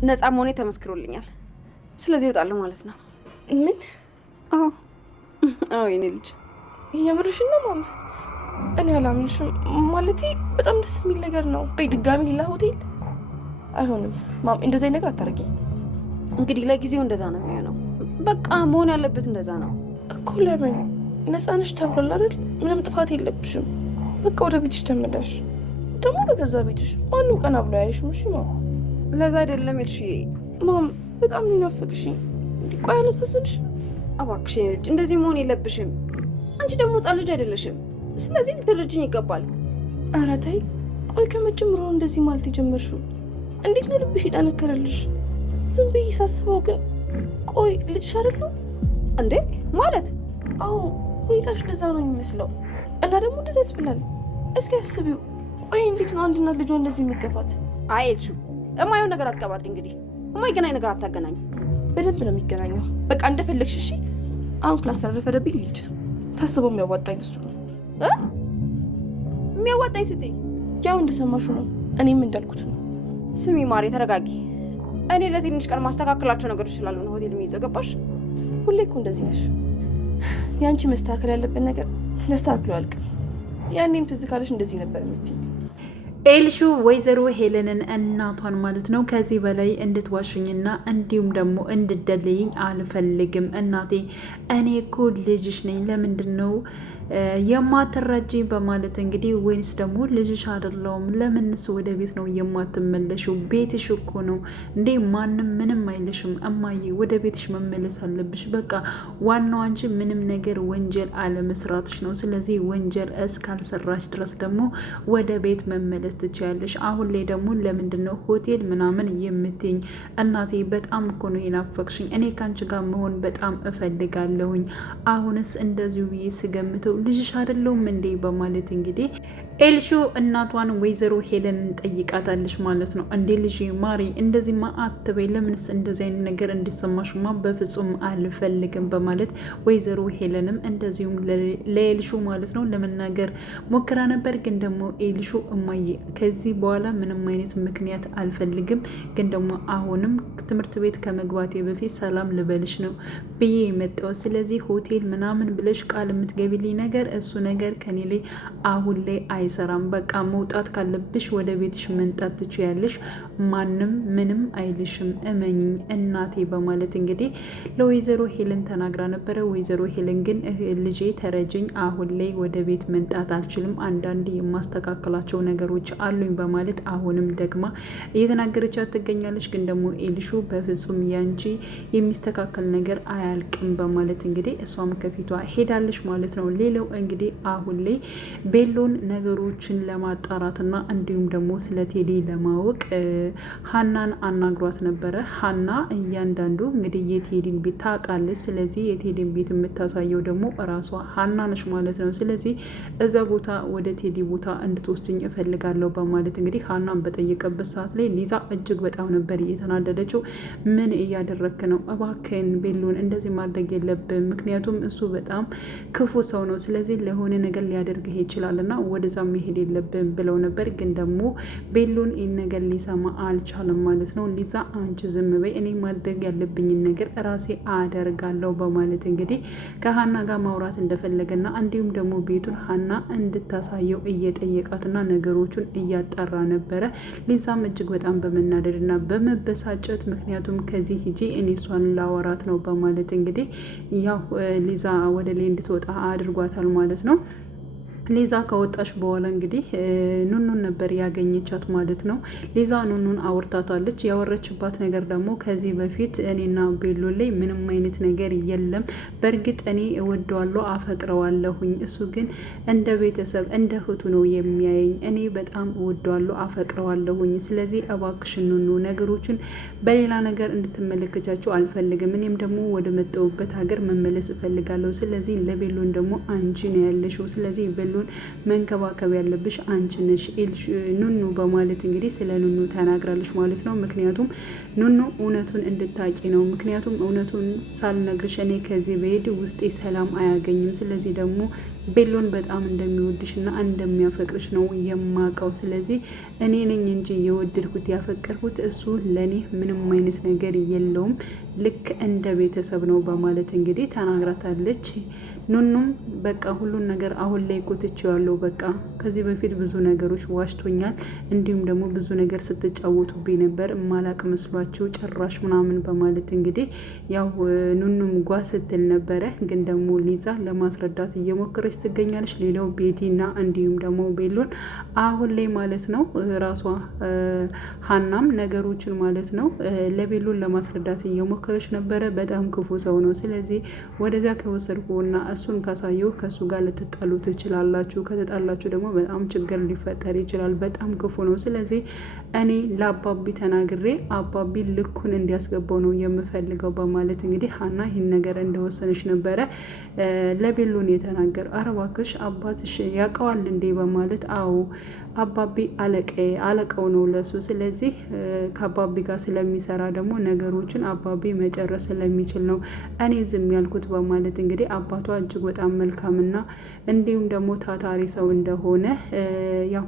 ነፃ መሆኔ ተመስክሮልኛል። ስለዚህ እወጣለሁ ማለት ነው። ምን? አዎ የኔ ልጅ የምርሽን ነው ማም? እኔ አላምንሽም። ማለቴ በጣም ደስ የሚል ነገር ነው። ወይ ድጋሚ ሌላ ሆቴል? አይሆንም ማም፣ እንደዛ ነገር አታረጊኝ። እንግዲህ ለጊዜው እንደዛ ነው የሚሆነው። በቃ መሆን ያለበት እንደዛ ነው እኮ። ለምን? ነፃ ነሽ ተብሏል አይደል? ምንም ጥፋት የለብሽም። በቃ ወደ ቤትሽ ተመለሽ። ደግሞ በገዛ ቤትሽ ማንም ቀና ብሎ አያይሽም። እሺ ማም? ለዛ አይደለም ኤልሽዬ። ማም በጣም ይናፍቅሽኝ። ቆይ አላሳዝንሽ? እባክሽ የኔ ልጅ እንደዚህ መሆን የለብሽም። አንቺ ደግሞ ህጻን ልጅ አይደለሽም። ስለዚህ ልትረጅኝ ይገባል። ኧረ ተይ። ቆይ ከመጀመሪያው እንደዚህ ማለት የጀመርሽው እንዴት ነው ልብሽ የጠነከረልሽ? ዝም ብዬ ሳስበው ግን ቆይ ልጅሽ አይደለም እንዴ? ማለት? አዎ ሁኔታሽ ለዛ ነው የሚመስለው። እና ደግሞ እንደዛ ያስብላል። እስኪ አስቢው። ቆይ እንዴት ነው አንድ እናት ልጇ እንደዚህ የሚገፋት? አይ ኤልሹ፣ እማየውን ነገር አትቀባጥሪ። እንግዲህ የማይገናኝ ነገር አታገናኝ። በደንብ ነው የሚገናኘው። በቃ እንደፈለግሽ እሺ። አሁን ክላስ ተረፈደብኝ ልሂድ። ታስበው የሚያዋጣኝ እሱ ነው። የሚያዋጣኝ ስትይ? ያው እንደሰማሹ ነው። እኔም እንዳልኩት ነው። ስሚ ማሬ ተረጋጊ። እኔ ለትንሽ ቀን ማስተካከላቸው ነገሮች ስላሉ ነው ሆቴል የሚይዘው። ገባሽ? ሁሌ እኮ እንደዚህ ነሽ። የአንቺ መስተካከል ያለበት ነገር ተስተካክሎ አያልቅም። ያኔም ትዝ ካለሽ እንደዚህ ነበር የምትይኝ። ኤልሹ ወይዘሮ ሄለንን እናቷን ማለት ነው ከዚህ በላይ እንድትዋሽኝና እንዲሁም ደግሞ እንድደልይኝ አልፈልግም። እናቴ እኔ እኮ ልጅሽ ነኝ፣ ለምንድን ነው የማትረጂኝ? በማለት እንግዲህ ወይንስ ደግሞ ልጅሽ አይደለሁም፣ ለምንስ ወደ ቤት ነው የማትመለሽው? ቤትሽ እኮ ነው እንዴ፣ ማንም ምንም አይልሽም። እማዬ ወደ ቤትሽ መመለስ አለብሽ። በቃ ዋናው አንቺ ምንም ነገር ወንጀል አለመስራትሽ ነው። ስለዚህ ወንጀል እስካልሰራሽ ድረስ ደግሞ ወደ ቤት መመለስ ትችያለሽ። አሁን ላይ ደግሞ ለምንድን ነው ሆቴል ምናምን የምትይኝ? እናቴ በጣም እኮ ነው የናፈቅሽኝ። እኔ ከአንቺ ጋር መሆን በጣም እፈልጋለሁኝ። አሁንስ እንደዚሁ ብዬ ስገምተው ልጅሽ አይደለሁም እንዴ? በማለት እንግዲህ ኤልሹ እናቷን ወይዘሮ ሄለንን ጠይቃታለች ማለት ነው። እንዴ ልጅ ማሪ እንደዚህማ አትበይ፣ ለምንስ እንደዚህ አይነት ነገር እንዲሰማሽማ በፍጹም አልፈልግም በማለት ወይዘሮ ሄለንም እንደዚሁም ለኤልሹ ማለት ነው ለመናገር ሞክራ ነበር። ግን ደግሞ ኤልሹ እማዬ ከዚህ በኋላ ምንም አይነት ምክንያት አልፈልግም፣ ግን ደግሞ አሁንም ትምህርት ቤት ከመግባቴ በፊት ሰላም ልበልሽ ነው ብዬ የመጣው። ስለዚህ ሆቴል ምናምን ብለሽ ቃል የምትገቢልኝ ነገር እሱ ነገር ከኔ ላይ አሁን ላይ አይሰራም። በቃ መውጣት ካለብሽ ወደ ቤትሽ መንጣት ትችያለሽ፣ ማንም ምንም አይልሽም፣ እመኝኝ እናቴ በማለት እንግዲህ ለወይዘሮ ሄለን ተናግራ ነበረ። ወይዘሮ ሄለን ግን ልጄ ተረጅኝ፣ አሁን ላይ ወደ ቤት መንጣት አልችልም፣ አንዳንድ የማስተካከላቸው ነገሮች አሉኝ በማለት አሁንም ደግማ እየተናገረቻት ትገኛለች። ግን ደግሞ ኤልሹ በፍጹም ያንቺ የሚስተካከል ነገር አያልቅም በማለት እንግዲህ እሷም ከፊቷ ሄዳለች ማለት ነው። ሌላው እንግዲህ አሁን ላይ ቤሎን ነገሮችን ለማጣራትና እንዲሁም ደግሞ ስለ ቴዲ ለማወቅ ሀናን አናግሯት ነበረ። ሀና እያንዳንዱ እንግዲህ የቴዲን ቤት ታውቃለች። ስለዚህ የቴዲን ቤት የምታሳየው ደግሞ እራሷ ሀና ነች ማለት ነው። ስለዚህ እዛ ቦታ ወደ ቴዲ ቦታ እንድትወስድኝ እፈልጋለሁ በማለት እንግዲህ ሀናን በጠየቀበት ሰዓት ላይ ሊዛ እጅግ በጣም ነበር እየተናደደችው። ምን እያደረክ ነው? እባክህን ቤሎን እንደዚህ ማድረግ የለብም፣ ምክንያቱም እሱ በጣም ክፉ ሰው ነው። ስለዚህ ለሆነ ነገር ሊያደርግህ ይችላል እና ወደዛ መሄድ የለብን ብለው ነበር። ግን ደግሞ ቤሎን ይህን ነገር ሊሰማ አልቻለም ማለት ነው። ሊዛ አንቺ ዝም በይ፣ እኔ ማድረግ ያለብኝን ነገር ራሴ አደርጋለሁ በማለት እንግዲህ ከሀና ጋር ማውራት እንደፈለገና እንዲሁም ደግሞ ቤቱን ሀና እንድታሳየው እየጠየቃትና ነገሮቹን እያጣራ ነበረ። ሊዛም እጅግ በጣም በመናደድና በመበሳጨት ምክንያቱም ከዚህ ሂጂ እኔ እሷን ላወራት ነው በማለት እንግዲህ ያው ሊዛ ወደ ላይ እንድትወጣ አድርጓታል ማለት ነው። ሊዛ ከወጣች በኋላ እንግዲህ ኑኑን ነበር ያገኘቻት ማለት ነው። ሊዛ ኑኑን አውርታታለች። ያወረችባት ነገር ደግሞ ከዚህ በፊት እኔና ቤሎ ላይ ምንም አይነት ነገር የለም፣ በእርግጥ እኔ እወደዋለሁ፣ አፈቅረዋለሁኝ፣ እሱ ግን እንደ ቤተሰብ እንደ እህቱ ነው የሚያየኝ፣ እኔ በጣም እወደዋለሁ፣ አፈቅረዋለሁኝ። ስለዚህ እባክሽን ኑኑ ነገሮችን በሌላ ነገር እንድትመለከቻቸው አልፈልግም፣ እኔም ደግሞ ወደ መጣሁበት ሀገር መመለስ እፈልጋለሁ። ስለዚህ ለቤሎን ደግሞ አንቺ ነው ያለሽው፣ ስለዚህ ቤሎ ቤሎን መንከባከብ ያለብሽ አንቺ ነሽ ኑኑ በማለት እንግዲህ ስለ ኑኑ ተናግራለች ማለት ነው። ምክንያቱም ኑኑ እውነቱን እንድታቂ ነው። ምክንያቱም እውነቱን ሳልነግርሽ እኔ ከዚህ በሄድ ውስጤ ሰላም አያገኝም። ስለዚህ ደግሞ ቤሎን በጣም እንደሚወድሽ እና እንደሚያፈቅርሽ ነው የማውቀው። ስለዚህ እኔ ነኝ እንጂ የወደድኩት ያፈቀርኩት፣ እሱ ለእኔ ምንም አይነት ነገር የለውም፣ ልክ እንደ ቤተሰብ ነው በማለት እንግዲህ ተናግራታለች። ኑኑም በቃ ሁሉን ነገር አሁን ላይ ቆትቼዋለሁ፣ በቃ ከዚህ በፊት ብዙ ነገሮች ዋሽቶኛል፣ እንዲሁም ደግሞ ብዙ ነገር ስትጫወቱብኝ ነበር ማላቅ መስሏችሁ ጭራሽ ምናምን በማለት እንግዲህ ያው ኑኑም ጓ ስትል ነበረ። ግን ደግሞ ሊዛ ለማስረዳት እየሞከረች ትገኛለች። ሌላው ቤቲና እንዲሁም ደግሞ ቤሎን አሁን ላይ ማለት ነው ራሷ ሀናም ነገሮችን ማለት ነው ለቤሎን ለማስረዳት እየሞከረች ነበረ። በጣም ክፉ ሰው ነው። ስለዚህ ወደዚያ ከወሰድኩና እሱን ካሳየው ከእሱ ጋር ልትጣሉ ትችላላችሁ። ከተጣላችሁ ደግሞ በጣም ችግር ሊፈጠር ይችላል። በጣም ክፉ ነው። ስለዚህ እኔ ለአባቢ ተናግሬ አባቢ ልኩን እንዲያስገባው ነው የምፈልገው በማለት እንግዲህ ሀና ይህን ነገር እንደወሰነች ነበረ ለቤሎን የተናገር። አረባክሽ አባትሽ ያውቀዋል እንዴ በማለት አዎ አባቢ አለቃው ነው ለሱ። ስለዚህ ከአባቢ ጋር ስለሚሰራ ደግሞ ነገሮችን አባቢ መጨረስ ስለሚችል ነው እኔ ዝም ያልኩት በማለት እንግዲህ አባቷ እጅግ በጣም መልካምና እንዲሁም ደግሞ ታታሪ ሰው እንደሆነ ያው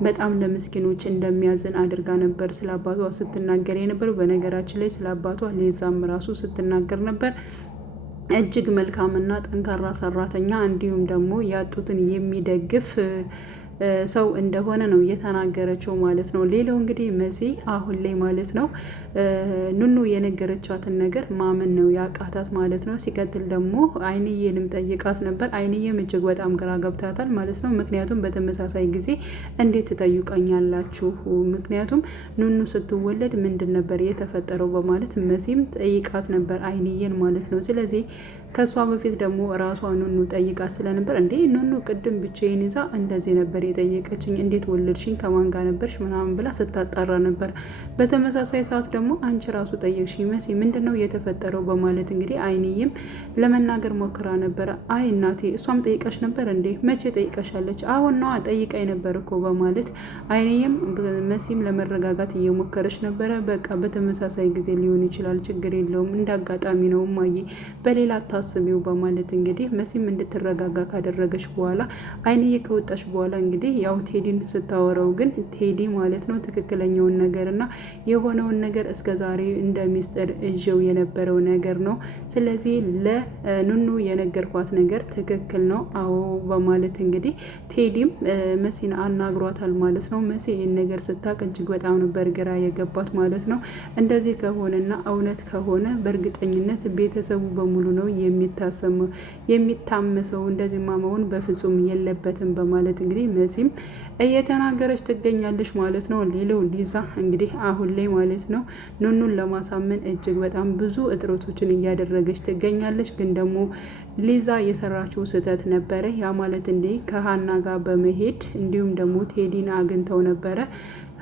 በጣም ለምስኪኖች እንደሚያዝን አድርጋ ነበር ስለ አባቷ ስትናገር የነበረው። በነገራችን ላይ ስለ አባቷ ሌዛም ራሱ ስትናገር ነበር። እጅግ መልካምና ጠንካራ ሰራተኛ እንዲሁም ደግሞ ያጡትን የሚደግፍ ሰው እንደሆነ ነው እየተናገረችው ማለት ነው። ሌላው እንግዲህ መሲ አሁን ላይ ማለት ነው ኑኑ የነገረቻትን ነገር ማመን ነው ያቃታት ማለት ነው። ሲቀጥል ደግሞ አይንዬንም ጠይቃት ነበር። አይንዬም እጅግ በጣም ግራ ገብታታል ማለት ነው። ምክንያቱም በተመሳሳይ ጊዜ እንዴት ትጠይቃኛላችሁ? ምክንያቱም ኑኑ ስትወለድ ምንድን ነበር የተፈጠረው በማለት መሲም ጠይቃት ነበር አይንዬን ማለት ነው። ስለዚህ ከሷ በፊት ደግሞ ራሷ ኑኑ ጠይቃት ስለነበር እንዴ ኑኑ ቅድም ብቻዬን ይዛ እንደዚህ ነበር የጠየቀችኝ፣ እንዴት ወለድሽኝ፣ ከማን ጋር ነበርሽ ምናምን ብላ ስታጣራ ነበር። በተመሳሳይ ሰዓት ደግሞ አንቺ ራሱ ጠየቅሽኝ መሲ ምንድን ነው የተፈጠረው በማለት እንግዲህ አይንዬም ለመናገር ሞክራ ነበረ። አይ እናቴ እሷም ጠይቀሽ ነበር እንዴ? መቼ ጠይቀሻለች? አሁን ነዋ ጠይቃኝ ነበር እኮ በማለት አይንዬም መሲም ለመረጋጋት እየሞከረች ነበረ። በቃ በተመሳሳይ ጊዜ ሊሆን ይችላል፣ ችግር የለውም፣ እንዳጋጣሚ ነው ማዬ፣ በሌላ ታስቢው በማለት እንግዲህ መሲም እንድትረጋጋ ካደረገች በኋላ አይንዬ ከወጣች በኋላ እንግዲህ ያው ቴዲን ስታወራው ግን ቴዲ ማለት ነው ትክክለኛውን ነገርና የሆነውን ነገር እስከ ዛሬ እንደ ሚስጥር እዥው የነበረው ነገር ነው። ስለዚህ ለኑኑ የነገርኳት ነገር ትክክል ነው አዎ በማለት እንግዲህ ቴዲም መሲን አናግሯታል ማለት ነው። መሲ ይህን ነገር ስታቅ እጅግ በጣም ነበር ግራ የገባት ማለት ነው። እንደዚህ ከሆነና እውነት ከሆነ በእርግጠኝነት ቤተሰቡ በሙሉ ነው የሚታመሰው፣ እንደዚህ ማመውን በፍጹም የለበትም በማለት እንግዲህ መሲም እየተናገረች ትገኛለች ማለት ነው። ሌላው ሊዛ እንግዲህ አሁን ላይ ማለት ነው ኑኑን ለማሳመን እጅግ በጣም ብዙ እጥረቶችን እያደረገች ትገኛለች። ግን ደግሞ ሊዛ የሰራችው ስህተት ነበረ። ያ ማለት እንዴ ከሀና ጋር በመሄድ እንዲሁም ደግሞ ቴዲን አግኝተው ነበረ።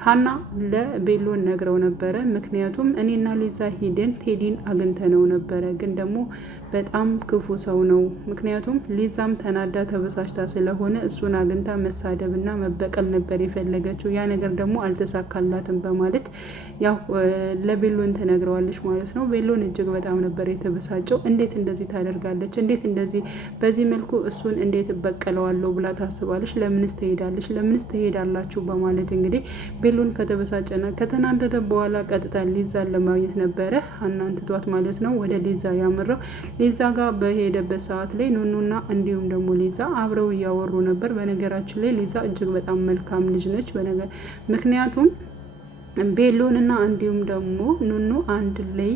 ሀና ለቤሎን ነግረው ነበረ። ምክንያቱም እኔና ሊዛ ሂደን ቴዲን አግኝተነው ነበረ። ግን ደግሞ በጣም ክፉ ሰው ነው። ምክንያቱም ሊዛም ተናዳ ተበሳጭታ ስለሆነ እሱን አግኝታ መሳደብና መበቀል ነበር የፈለገችው። ያ ነገር ደግሞ አልተሳካላትም በማለት ያው ለቤሎን ተነግረዋለች ማለት ነው። ቤሎን እጅግ በጣም ነበር የተበሳጨው። እንዴት እንደዚህ ታደርጋለች? እንዴት እንደዚህ በዚህ መልኩ እሱን እንዴት እበቀለዋለሁ ብላ ታስባለች። ለምንስ ትሄዳለች? ለምንስ ትሄዳላችሁ? በማለት እንግዲህ ቤሎን ከተበሳጨና ከተናደደ በኋላ ቀጥታ ሊዛን ለማግኘት ነበረ ሀናን ትቷት ማለት ነው ወደ ሊዛ ያመራው። ሊዛ ጋር በሄደበት ሰዓት ላይ ኑኑና እንዲሁም ደግሞ ሊዛ አብረው እያወሩ ነበር። በነገራችን ላይ ሊዛ እጅግ በጣም መልካም ልጅ ነች። ምክንያቱም ቤሎንና እንዲሁም ደግሞ ኑኑ አንድ ላይ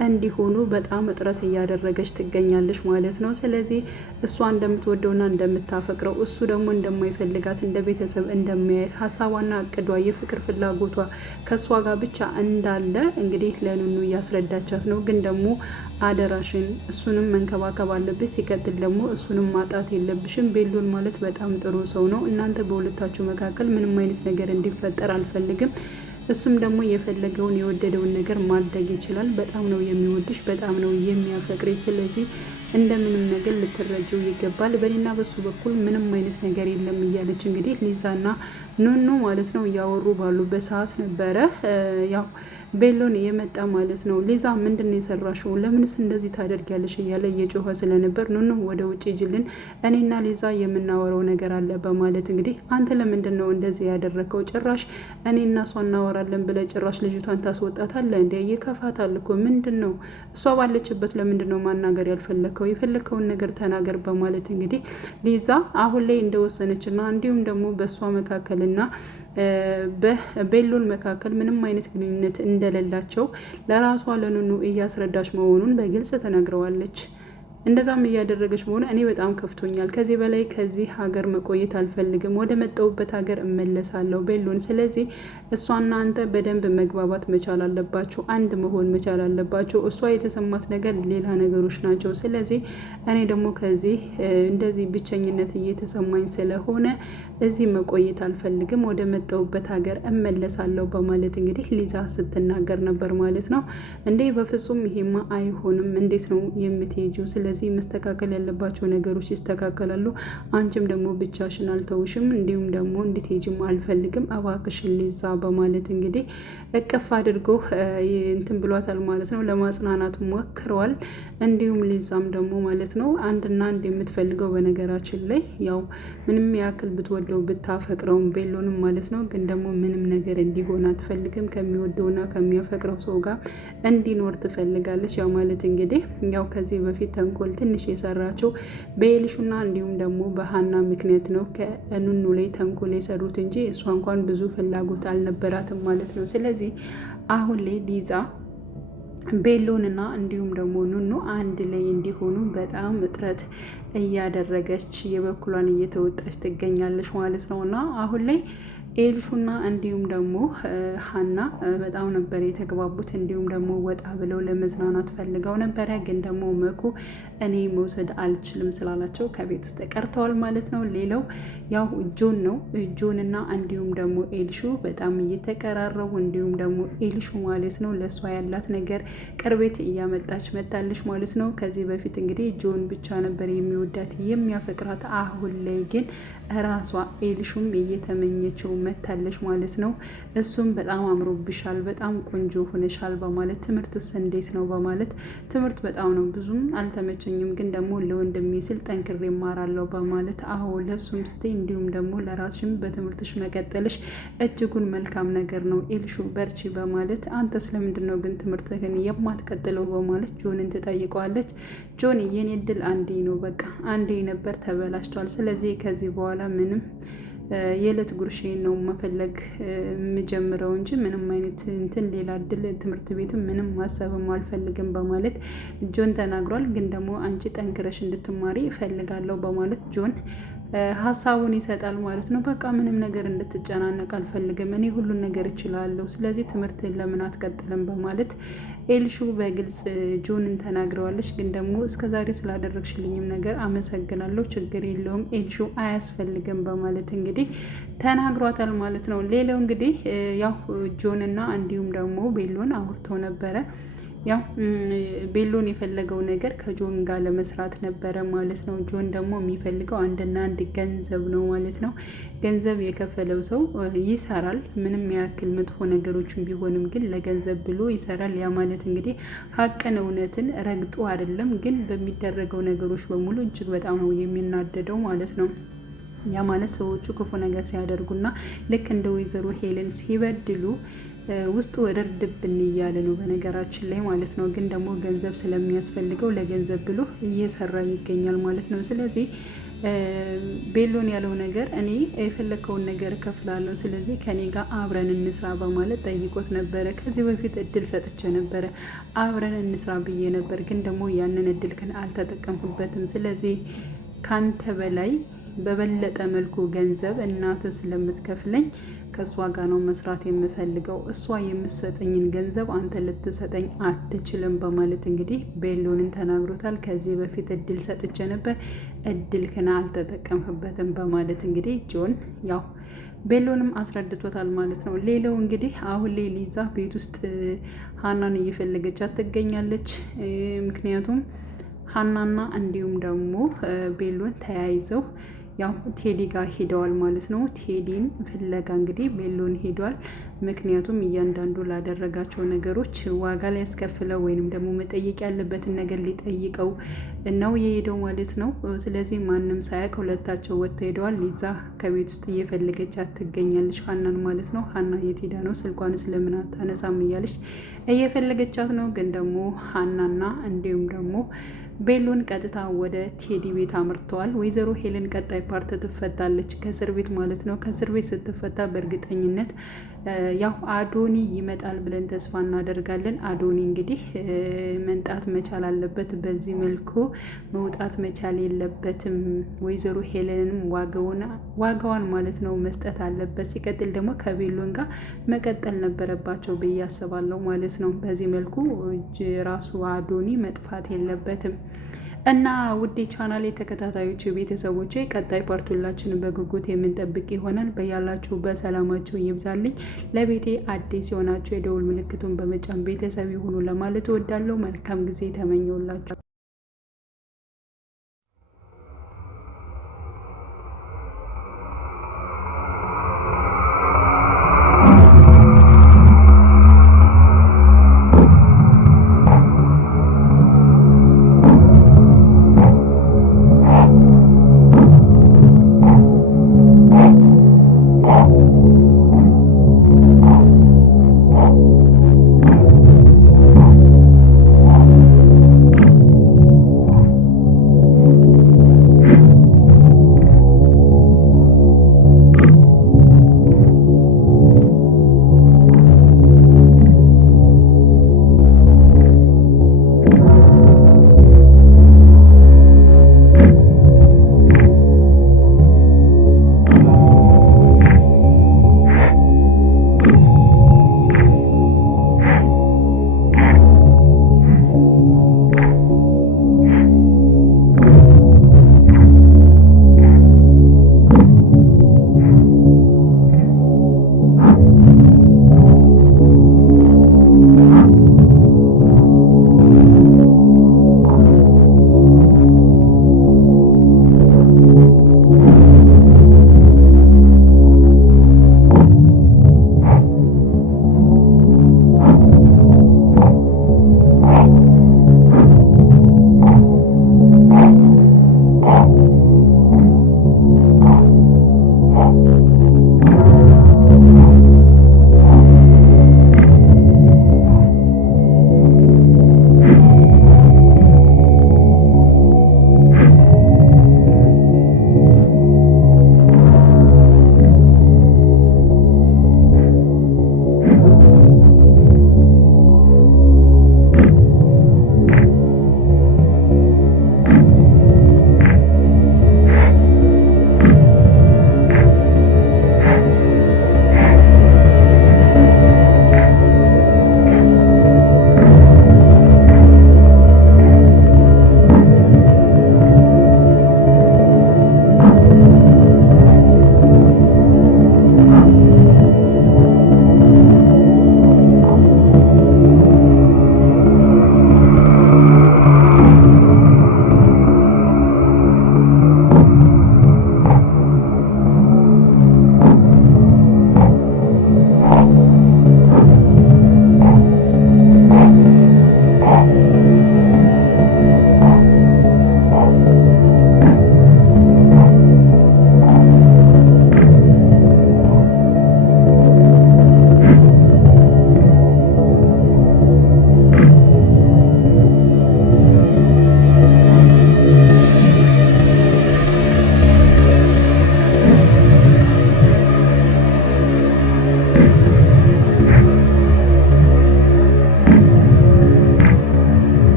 እንዲሆኑ በጣም እጥረት እያደረገች ትገኛለች ማለት ነው። ስለዚህ እሷ እንደምትወደውና እንደምታፈቅረው እሱ ደግሞ እንደማይፈልጋት እንደ ቤተሰብ እንደማያየት ሀሳቧና እቅዷ የፍቅር ፍላጎቷ ከእሷ ጋር ብቻ እንዳለ እንግዲህ ለኑኑ እያስረዳቻት ነው። ግን ደግሞ አደራሽን እሱንም መንከባከብ አለብሽ። ሲቀጥል ደግሞ እሱንም ማጣት የለብሽም። ቤሎን ማለት በጣም ጥሩ ሰው ነው። እናንተ በሁለታችሁ መካከል ምንም አይነት ነገር እንዲፈጠር አልፈልግም። እሱም ደግሞ የፈለገውን የወደደውን ነገር ማድረግ ይችላል። በጣም ነው የሚወድሽ፣ በጣም ነው የሚያፈቅርሽ። ስለዚህ እንደምንም ነገር ልትረጀው ይገባል። በእኔና በሱ በኩል ምንም አይነት ነገር የለም እያለች እንግዲህ ሊዛና ኑኑ ማለት ነው እያወሩ ባሉበት ሰዓት ነበረ ያው ቤሎን የመጣ ማለት ነው። ሊዛ ምንድን ነው የሰራሽው? ለምንስ እንደዚህ ታደርጊያለሽ? እያለ እየጮኸ ስለነበር ኑኑ ወደ ውጭ ጅልን እኔና ሊዛ የምናወራው ነገር አለ በማለት እንግዲህ አንተ ለምንድን ነው እንደዚህ ያደረከው? ጭራሽ እኔና እሷ እናወራለን ብለህ ጭራሽ ልጅቷን ታስወጣታለህ እንዴ? ይከፋታል እኮ ምንድን ነው እሷ ባለችበት ለምንድን ነው ማናገር ያልፈለከው? የፈለከውን ነገር ተናገር በማለት እንግዲህ ሊዛ አሁን ላይ እንደወሰነችና እንዲሁም ደግሞ በእሷ መካከልና በቤሎን መካከል ምንም አይነት ግንኙነት እንደሌላቸው ለራሷ ለኑኑ እያስረዳች መሆኑን በግልጽ ተናግረዋለች። እንደዛም እያደረገች መሆኑ እኔ በጣም ከፍቶኛል። ከዚህ በላይ ከዚህ ሀገር መቆየት አልፈልግም። ወደ መጣሁበት ሀገር እመለሳለሁ ቤሎን። ስለዚህ እሷና አንተ በደንብ መግባባት መቻል አለባቸው፣ አንድ መሆን መቻል አለባቸው። እሷ የተሰማት ነገር ሌላ ነገሮች ናቸው። ስለዚህ እኔ ደግሞ ከዚህ እንደዚህ ብቸኝነት እየተሰማኝ ስለሆነ እዚህ መቆየት አልፈልግም፣ ወደ መጣሁበት ሀገር እመለሳለሁ በማለት እንግዲህ ሊዛ ስትናገር ነበር ማለት ነው። እንዴ በፍጹም ይሄማ አይሆንም፣ እንዴት ነው የምትሄጂው? ስለዚህ መስተካከል ያለባቸው ነገሮች ይስተካከላሉ። አንቺም ደግሞ ብቻሽን አልተውሽም፣ እንዲሁም ደግሞ እንድትሄጂም አልፈልግም፣ እባክሽን ሊዛ በማለት እንግዲህ እቅፍ አድርጎ እንትን ብሏታል ማለት ነው። ለማጽናናት ሞክረዋል። እንዲሁም ሊዛም ደግሞ ማለት ነው አንድና አንድ የምትፈልገው በነገራችን ላይ ያው ምንም ያክል ብትወደው ብታፈቅረውም ቤሎንም ማለት ነው ግን ደግሞ ምንም ነገር እንዲሆን አትፈልግም። ከሚወደውና ከሚያፈቅረው ሰው ጋር እንዲኖር ትፈልጋለች። ያው ማለት እንግዲህ ያው ከዚህ በፊት ተንኮል ትንሽ የሰራችው በኤልሹና እንዲሁም ደግሞ በሀና ምክንያት ነው ከኑኑ ላይ ተንኮል የሰሩት እንጂ እሷ እንኳን ብዙ ፍላጎት አልነበራትም ማለት ነው። ስለዚህ አሁን ላይ ሊዛ ቤሎንና እንዲሁም ደግሞ ኑኑ አንድ ላይ እንዲሆኑ በጣም እጥረት እያደረገች የበኩሏን እየተወጣች ትገኛለች ማለት ነው። እና አሁን ላይ ኤልሹና እንዲሁም ደግሞ ሀና በጣም ነበር የተግባቡት። እንዲሁም ደግሞ ወጣ ብለው ለመዝናናት ፈልገው ነበረ፣ ግን ደግሞ መኩ እኔ መውሰድ አልችልም ስላላቸው ከቤት ውስጥ ቀርተዋል ማለት ነው። ሌላው ያው ጆን ነው። ጆንና እንዲሁም ደግሞ ኤልሹ በጣም እየተቀራረቡ እንዲሁም ደግሞ ኤልሹ ማለት ነው ለእሷ ያላት ነገር ቅርቤት እያመጣች መታለች ማለት ነው። ከዚህ በፊት እንግዲህ ጆን ብቻ ነበር የሚወዳት የሚያፈቅራት። አሁን ላይ ግን ራሷ ኤልሹም እየተመኘችው መታለች ማለት ነው። እሱም በጣም አምሮብሻል፣ በጣም ቆንጆ ሆነሻል በማለት ትምህርትስ እንዴት ነው በማለት ትምህርት በጣም ነው ብዙም አልተመቸኝም፣ ግን ደግሞ ለወንድሜ ስል ጠንክሬ እማራለሁ በማለት አዎ ለሱም ስቴ እንዲሁም ደግሞ ለራስሽም በትምህርትሽ መቀጠልሽ እጅጉን መልካም ነገር ነው ኤልሹ በርቺ በማለት አንተ ስለምንድን ነው ግን ትምህርትህን የማትቀጥለው በማለት ጆንን ትጠይቀዋለች። ጆን የኔ እድል አንዴ ነው፣ በቃ አንዴ ነበር ተበላሽቷል። ስለዚህ ከዚህ በኋላ ምንም የዕለት ጉርሼን ነው መፈለግ የምጀምረው እንጂ ምንም አይነት እንትን ሌላ እድል ትምህርት ቤትም ምንም ማሰብም አልፈልግም በማለት ጆን ተናግሯል። ግን ደግሞ አንቺ ጠንክረሽ እንድትማሪ እፈልጋለሁ በማለት ጆን ሀሳቡን ይሰጣል ማለት ነው። በቃ ምንም ነገር እንድትጨናነቅ አልፈልግም፣ እኔ ሁሉን ነገር እችላለሁ፣ ስለዚህ ትምህርትን ለምን አትቀጥልም በማለት ኤልሹ በግልጽ ጆንን ተናግረዋለች። ግን ደግሞ እስከዛሬ ስላደረግሽልኝም ነገር አመሰግናለሁ፣ ችግር የለውም ኤልሹ አያስፈልግም በማለት እንግዲህ ተናግሯታል ማለት ነው። ሌላው እንግዲህ ያው ጆንና እንዲሁም ደግሞ ቤሎን አውርተው ነበረ። ያው ቤሎን የፈለገው ነገር ከጆን ጋር ለመስራት ነበረ ማለት ነው። ጆን ደግሞ የሚፈልገው አንድና አንድ ገንዘብ ነው ማለት ነው። ገንዘብ የከፈለው ሰው ይሰራል፣ ምንም ያክል መጥፎ ነገሮችን ቢሆንም ግን ለገንዘብ ብሎ ይሰራል። ያ ማለት እንግዲህ ሀቅን እውነትን ረግጦ አይደለም፣ ግን በሚደረገው ነገሮች በሙሉ እጅግ በጣም ነው የሚናደደው ማለት ነው። ያ ማለት ሰዎቹ ክፉ ነገር ሲያደርጉና ልክ እንደ ወይዘሮ ሄለን ሲበድሉ ውስጡ ወደርድብን እያለ ነው በነገራችን ላይ ማለት ነው። ግን ደግሞ ገንዘብ ስለሚያስፈልገው ለገንዘብ ብሎ እየሰራ ይገኛል ማለት ነው። ስለዚህ ቤሎን ያለው ነገር እኔ የፈለከውን ነገር እከፍላለሁ፣ ስለዚህ ከኔ ጋር አብረን እንስራ በማለት ጠይቆት ነበረ። ከዚህ በፊት እድል ሰጥቼ ነበረ፣ አብረን እንስራ ብዬ ነበር፣ ግን ደግሞ ያንን እድል ግን አልተጠቀምኩበትም። ስለዚህ ካንተ በላይ በበለጠ መልኩ ገንዘብ እናት ስለምትከፍለኝ ከእሷ ጋር ነው መስራት የምፈልገው፣ እሷ የምትሰጠኝን ገንዘብ አንተ ልትሰጠኝ አትችልም በማለት እንግዲህ ቤሎንን ተናግሮታል። ከዚህ በፊት እድል ሰጥቼ ነበር፣ እድልህን አልተጠቀምህበትም በማለት እንግዲህ ጆን ያው ቤሎንም አስረድቶታል ማለት ነው። ሌላው እንግዲህ አሁን ላይ ሊዛ ቤት ውስጥ ሀናን እየፈለገቻት ትገኛለች። ምክንያቱም ሀናና እንዲሁም ደግሞ ቤሎን ተያይዘው ያው ቴዲ ጋር ሄደዋል ማለት ነው። ቴዲን ፍለጋ እንግዲህ ቤሎን ሄዷል። ምክንያቱም እያንዳንዱ ላደረጋቸው ነገሮች ዋጋ ሊያስከፍለው ወይንም ደግሞ መጠየቅ ያለበትን ነገር ሊጠይቀው ነው የሄደው ማለት ነው። ስለዚህ ማንም ሳያውቅ ሁለታቸው ወጥተው ሄደዋል። ሊዛ ከቤት ውስጥ እየፈለገቻት ትገኛለች ሀናን ማለት ነው። ሀና የት ሄዳ ነው ስልኳን ስለምን አታነሳም እያለች እየፈለገቻት ነው። ግን ደግሞ ሀናና እንዲሁም ደግሞ ቤሎን ቀጥታ ወደ ቴዲ ቤት አምርተዋል። ወይዘሮ ሄለን ቀጣይ ፓርት ትፈታለች ከእስር ቤት ማለት ነው። ከእስር ቤት ስትፈታ በእርግጠኝነት ያው አዶኒ ይመጣል ብለን ተስፋ እናደርጋለን። አዶኒ እንግዲህ መንጣት መቻል አለበት። በዚህ መልኩ መውጣት መቻል የለበትም። ወይዘሮ ሄለንም ዋጋዋን ማለት ነው መስጠት አለበት። ሲቀጥል ደግሞ ከቤሎን ጋር መቀጠል ነበረባቸው ብዬ አስባለሁ ማለት ነው። በዚህ መልኩ ራሱ አዶኒ መጥፋት የለበትም። እና ውዴ ቻናል ተከታታዮች ቤተሰቦቼ ቀጣይ ፓርት ሁላችንም በጉጉት የምንጠብቅ ይሆናል። በያላችሁ በሰላማችሁ ይብዛልኝ። ለቤቴ አዲስ የሆናችሁ የደውል ምልክቱን በመጫን ቤተሰብ ይሁኑ ለማለት እወዳለሁ። መልካም ጊዜ ተመኘውላችሁ።